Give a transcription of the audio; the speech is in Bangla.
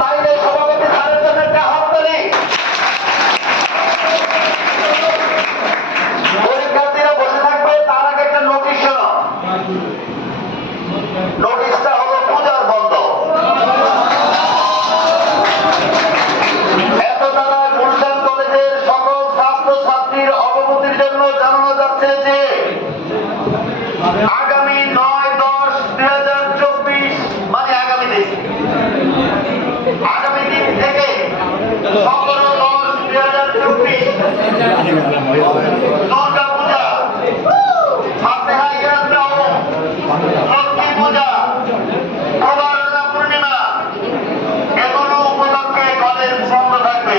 তাইলে সভাপতি স্যারের জন্য একটা হাততালি। পরীক্ষার্থীরা বসে থাকবে, তার আগে একটা নোটিশ শোনো। নোটিশটা হলো পূজার বন্ধ। এত দ্বারা গুলশান কলেজের সকল ছাত্রছাত্রীর অবগতির জন্য জানানো যাচ্ছে যে আগামী 9-10-2024 মানে আগামী দিন থেকে 17-10-2024 দুর্গা পূজা, ফাতেহা ইয়াদ রাউম, লক্ষ্মী পূজা, পূর্ণিমা এগুলো উপলক্ষে কলেজ বন্ধ থাকবে।